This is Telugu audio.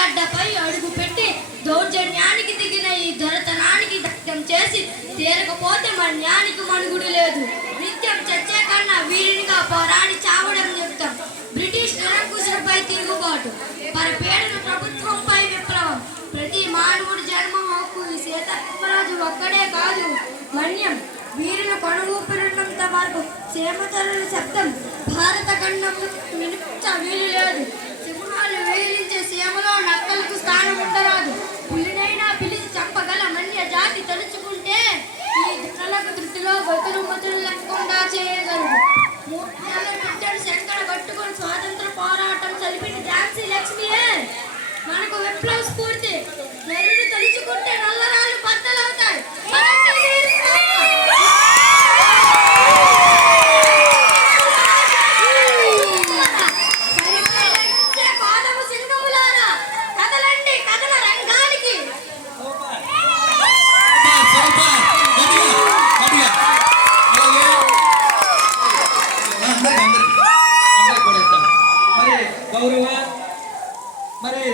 గడ్డపై అడుగు పెట్టి దౌర్జన్యానికి దిగిన ఈ దొరతనానికి దగ్ధం చేసి తీరకపోతే మన్యానికి మనుగుడు లేదు. నిత్యం చచ్చే కన్నా వీరినిగా పోరాడి చావడం చెప్తాం. బ్రిటిష్ నిరంకుశులపై తిరుగుబాటు, పరపీడన ప్రభుత్వంపై విప్లవం, ప్రతి మానవుడి జన్మ హక్కు ఈ సీతారామరాజు ఒక్కడే కాదు గణ్యం. వీరులు కొనుగూపినంత వరకు సీమతరుల శబ్దం భారత ఖండంలో వినిపించ వీలు లేదు. సింహాలు వేయించే సీమలో నక్కలకు స్థానం ఉండరాదు. పులినైనా పిలిచి చంపగల మన్య జాతి తలుచుకుంటే ఈ దినలకు ధృతిలో గతులు మతులు లేకుండా చేయగలరు.